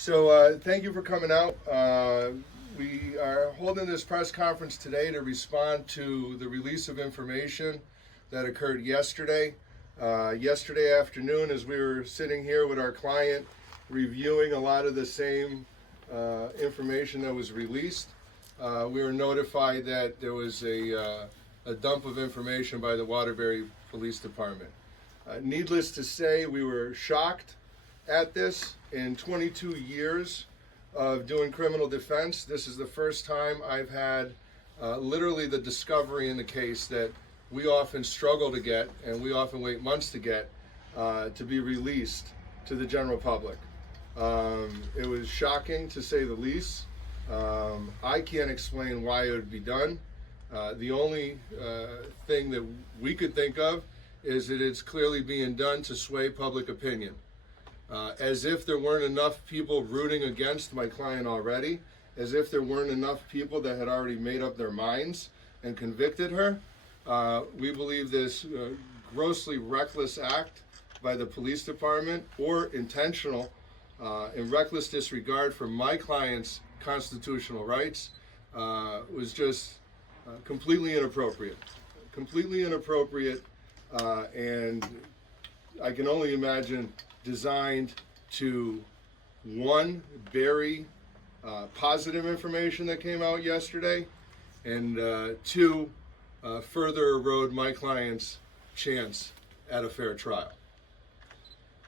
So thank you for coming out. We are holding this press conference today to respond to the release of information that occurred yesterday. Yesterday afternoon, as we were sitting here with our client reviewing a lot of the same information that was released, we were notified that there was a dump of information by the Waterbury Police Department. Needless to say, we were shocked at this. In 22 years of doing criminal defense, this is the first time I've had literally the discovery in the case that we often struggle to get, and we often wait months to get, to be released to the general public. It was shocking, to say the least. I can't explain why it would be done. The only thing that we could think of is that it's clearly being done to sway public opinion. As if there weren't enough people rooting against my client already, as if there weren't enough people that had already made up their minds and convicted her. We believe this grossly reckless act by the police department, or intentional and reckless disregard for my client's constitutional rights, was just completely inappropriate. Completely inappropriate, and I can only imagine designed to, one, bury positive information that came out yesterday, and two, further erode my client's chance at a fair trial.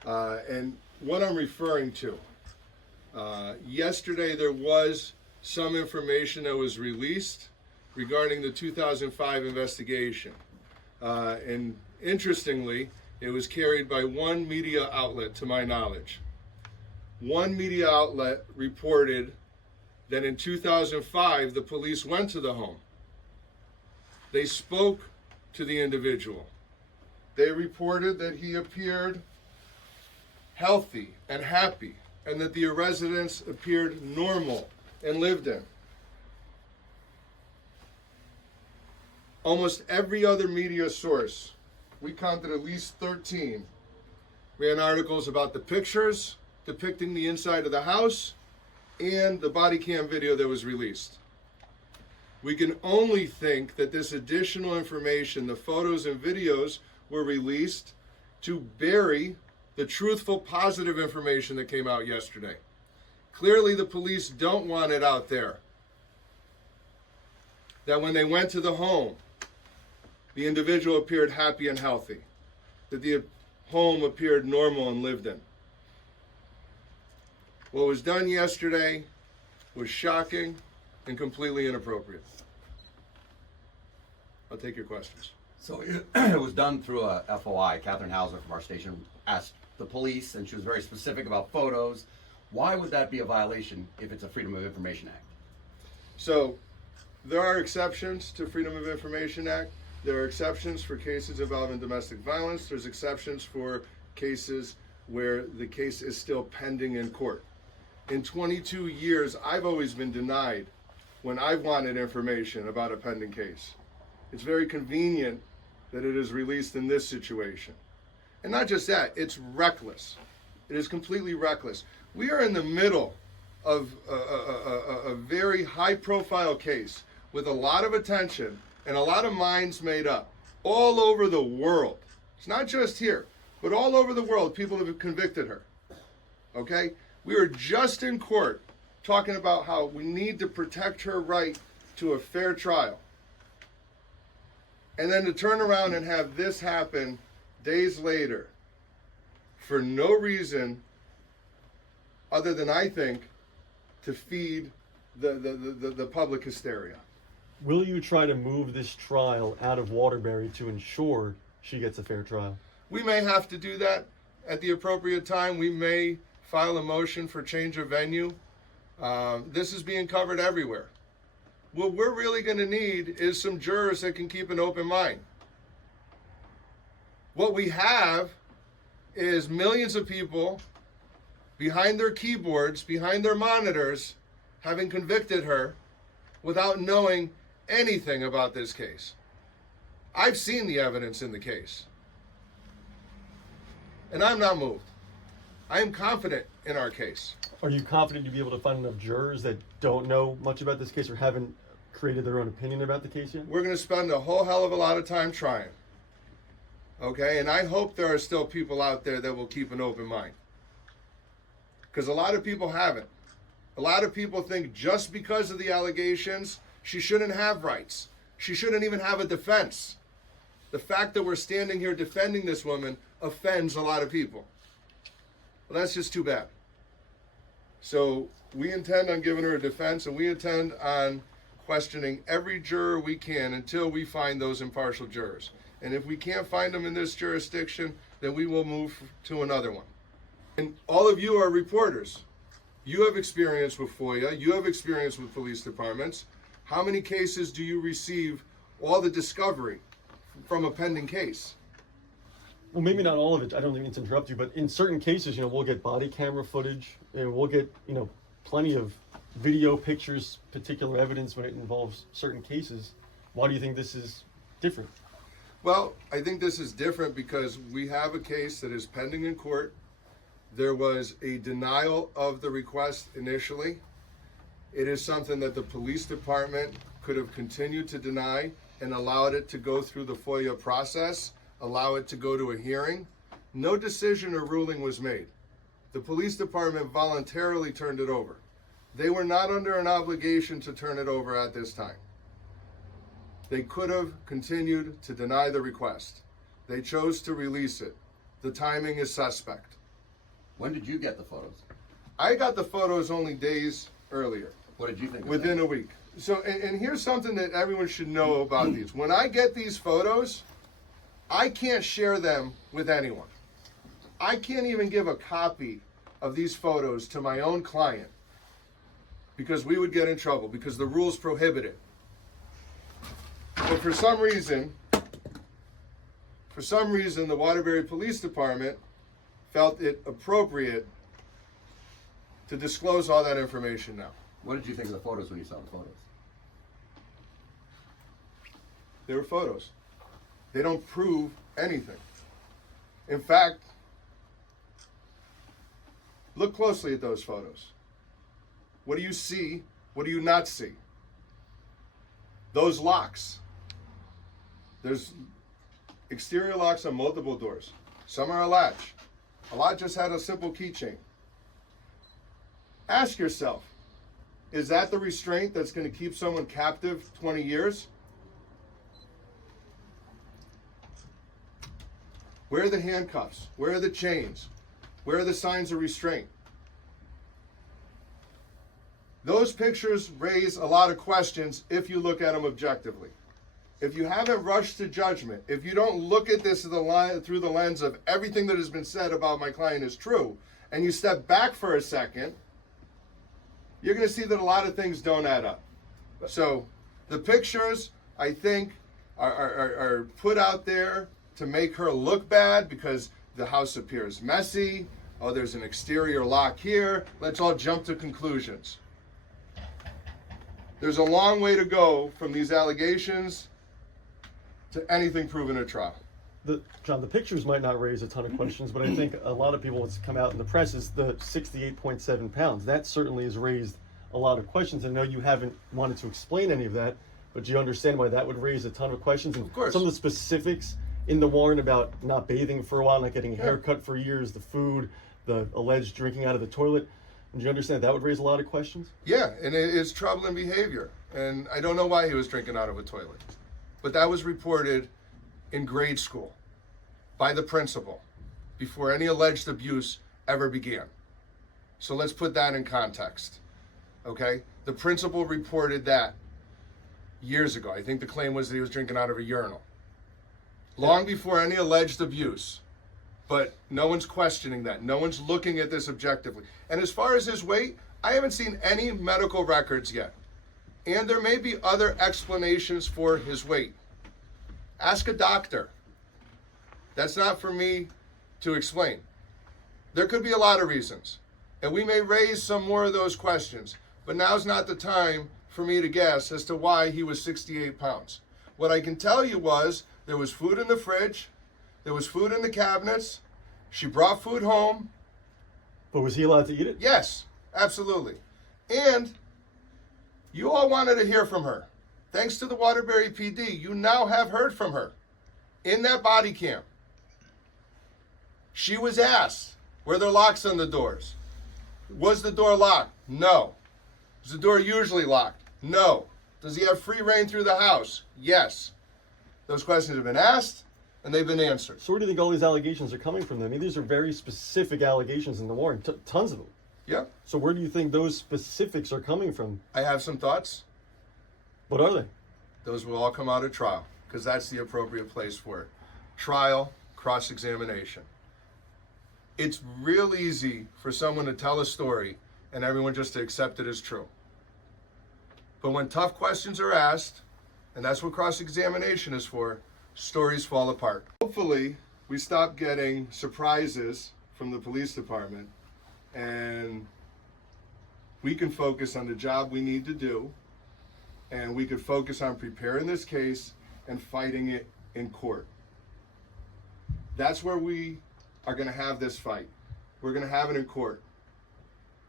And what I'm referring to, yesterday there was some information that was released regarding the 2005 investigation. And interestingly, it was carried by one media outlet, to my knowledge. One media outlet reported that in 2005, the police went to the home. They spoke to the individual. They reported that he appeared healthy and happy, and that the residence appeared normal and lived in. Almost every other media source, we counted at least 13, ran articles about the pictures depicting the inside of the house and the body cam video that was released. We can only think that this additional information, the photos and videos, were released to bury the truthful, positive information that came out yesterday. Clearly, the police don't want it out there that when they went to the home, the individual appeared happy and healthy, that the home appeared normal and lived in. What was done yesterday was shocking and completely inappropriate. I'll take your questions. So it was done through a FOI. Catherine Hauser from our station asked the police, and she was very specific about photos. Why would that be a violation if it's a Freedom of Information Act? So there are exceptions to Freedom of Information Act. There are exceptions for cases involving domestic violence. There's exceptions for cases where the case is still pending in court. In 22 years, I've always been denied when I've wanted information about a pending case. It's very convenient that it is released in this situation. And not just that, it's reckless. It is completely reckless. We are in the middle of a very high-profile case with a lot of attention and a lot of minds made up all over the world. It's not just here, but all over the world, people have convicted her. Okay? We were just in court talking about how we need to protect her right to a fair trial. And then to turn around and have this happen days later for no reason other than, I think, to feed the public hysteria. Will you try to move this trial out of Waterbury to ensure she gets a fair trial? We may have to do that at the appropriate time. We may file a motion for change of venue. This is being covered everywhere. What we're really going to need is some jurors that can keep an open mind. What we have is millions of people behind their keyboards, behind their monitors, having convicted her without knowing anything about this case. I've seen the evidence in the case, and I'm not moved. I am confident in our case. Are you confident you'll be able to find enough jurors that don't know much about this case or haven't created their own opinion about the case yet? We're going to spend a whole hell of a lot of time trying. Okay, and I hope there are still people out there that will keep an open mind. Because a lot of people haven't. A lot of people think just because of the allegations, she shouldn't have rights. She shouldn't even have a defense. The fact that we're standing here defending this woman offends a lot of people. Well, that's just too bad. So we intend on giving her a defense, and we intend on questioning every juror we can until we find those impartial jurors. And if we can't find them in this jurisdiction, then we will move to another one. And all of you are reporters. You have experience with FOIA. You have experience with police departments. How many cases do you receive all the discovery from a pending case? Well, maybe not all of it. I don't mean to interrupt you, but in certain cases, we'll get body camera footage, and we'll get, plenty of video, pictures, particular evidence when it involves certain cases. Why do you think this is different? Well, I think this is different because we have a case that is pending in court. There was a denial of the request initially. It is something that the police department could have continued to deny and allowed it to go through the FOIA process, allow it to go to a hearing. No decision or ruling was made. The police department voluntarily turned it over. They were not under an obligation to turn it over at this time. They could have continued to deny the request. They chose to release it. The timing is suspect. When did you get the photos? I got the photos only days earlier. What did you think? Within a week. So, and here's something that everyone should know about these. When I get these photos, I can't share them with anyone. I can't even give a copy of these photos to my own client because we would get in trouble because the rules prohibit it. But for some reason, the Waterbury Police Department felt it appropriate to disclose all that information now. What did you think of the photos when you saw the photos? They were photos. They don't prove anything. In fact, look closely at those photos. What do you see? What do you not see? Those locks. There's exterior locks on multiple doors. Some are a latch. A lot just had a simple keychain. Ask yourself, is that the restraint that's going to keep someone captive 20 years? Where are the handcuffs? Where are the chains? Where are the signs of restraint? Those pictures raise a lot of questions if you look at them objectively. If you haven't rushed to judgment, if you don't look at this through the lens of everything that has been said about my client is true, and you step back for a second, you're going to see that a lot of things don't add up. So the pictures, I think, are put out there to make her look bad because the house appears messy. Oh, there's an exterior lock here. Let's all jump to conclusions. There's a long way to go from these allegations to anything proven at trial. John, the pictures might not raise a ton of questions, but I think a lot of people, what's come out in the press is the 68.7 pounds. That certainly has raised a lot of questions. I know you haven't wanted to explain any of that, but do you understand why that would raise a ton of questions? And of course. Some of the specifics in the warrant about not bathing for a while, not getting a haircut for years, the food, the alleged drinking out of the toilet. Do you understand that would raise a lot of questions? Yeah, and it is troubling behavior. And I don't know why he was drinking out of a toilet. But that was reported in grade school by the principal before any alleged abuse ever began. So let's put that in context, okay? The principal reported that years ago. I think the claim was that he was drinking out of a urinal. Long before any alleged abuse. But no one's questioning that. No one's looking at this objectively. And as far as his weight, I haven't seen any medical records yet. And there may be other explanations for his weight. Ask a doctor. That's not for me to explain. There could be a lot of reasons. And we may raise some more of those questions. But now's not the time for me to guess as to why he was 68 pounds. What I can tell you was there was food in the fridge. There was food in the cabinets. She brought food home. But was he allowed to eat it? Yes, absolutely. And you all wanted to hear from her. Thanks to the Waterbury PD, you now have heard from her in that body cam. She was asked, were there locks on the doors? Was the door locked? No. Is the door usually locked? No. Does he have free reign through the house? Yes. Those questions have been asked, and they've been answered. So where do you think all these allegations are coming from? I mean, these are very specific allegations in the warrant, tons of them. Yeah. So where do you think those specifics are coming from? I have some thoughts. What are they? Those will all come out at trial, because that's the appropriate place for it. Trial, cross-examination. It's real easy for someone to tell a story and everyone just to accept it as true. But when tough questions are asked, and that's what cross-examination is for, stories fall apart. Hopefully, we stop getting surprises from the police department and we can focus on the job we need to do, and we could focus on preparing this case and fighting it in court. That's where we are going to have this fight. We're going to have it in court.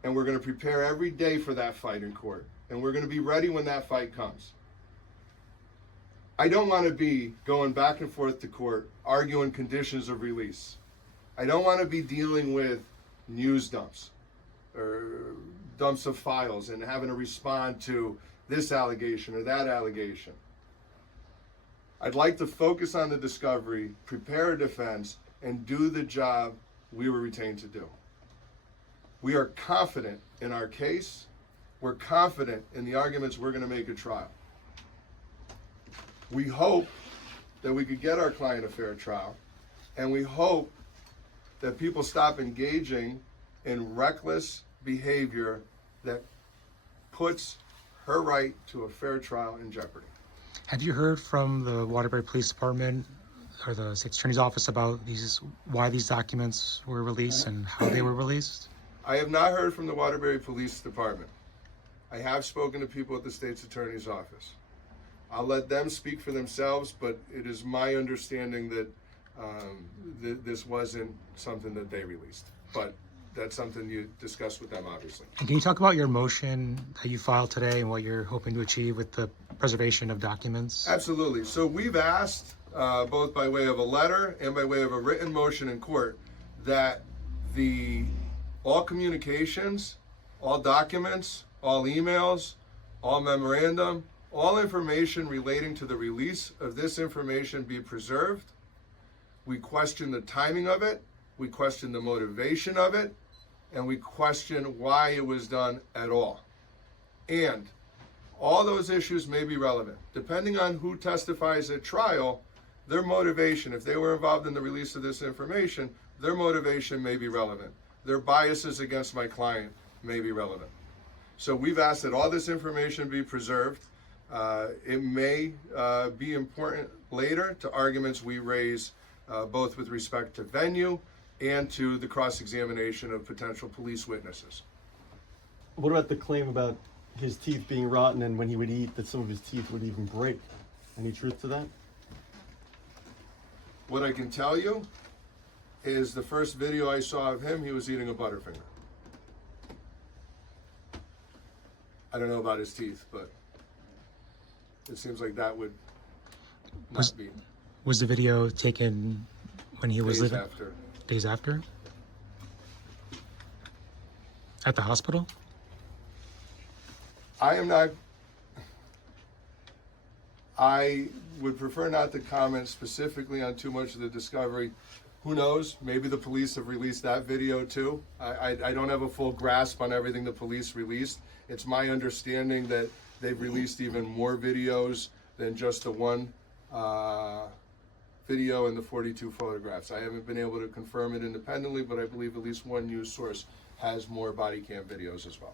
And we're going to prepare every day for that fight in court. And we're going to be ready when that fight comes. I don't want to be going back and forth to court, arguing conditions of release. I don't want to be dealing with news dumps or dumps of files and having to respond to this allegation or that allegation. I'd like to focus on the discovery, prepare a defense, and do the job we were retained to do. We are confident in our case. We're confident in the arguments we're going to make at trial. We hope that we could get our client a fair trial, and we hope that people stop engaging in reckless behavior that puts her right to a fair trial in jeopardy. Have you heard from the Waterbury Police Department or the State's Attorney's Office about why these documents were released and how they were released? I have not heard from the Waterbury Police Department. I have spoken to people at the State's Attorney's Office. I'll let them speak for themselves, but it is my understanding that this wasn't something that they released. But that's something you discuss with them, obviously. And can you talk about your motion that you filed today and what you're hoping to achieve with the preservation of documents? Absolutely. So we've asked, both by way of a letter and by way of a written motion in court, that all communications, all documents, all emails, all memorandum, all information relating to the release of this information be preserved. We question the timing of it, we question the motivation of it, and we question why it was done at all. And all those issues may be relevant. Depending on who testifies at trial, their motivation, if they were involved in the release of this information, their motivation may be relevant. Their biases against my client may be relevant. So we've asked that all this information be preserved. It may be important later to arguments we raise both with respect to venue and to the cross-examination of potential police witnesses. What about the claim about his teeth being rotten and when he would eat that some of his teeth would even break? Any truth to that? What I can tell you is the first video I saw of him, he was eating a Butterfinger. I don't know about his teeth, but it seems like that would not be. Was the video taken when he was living? After. Days after? At the hospital? I would prefer not to comment specifically on too much of the discovery. Who knows? Maybe the police have released that video too. I don't have a full grasp on everything the police released. It's my understanding that they've released even more videos than just the one video and the 42 photographs. I haven't been able to confirm it independently, but I believe at least one news source has more body cam videos as well.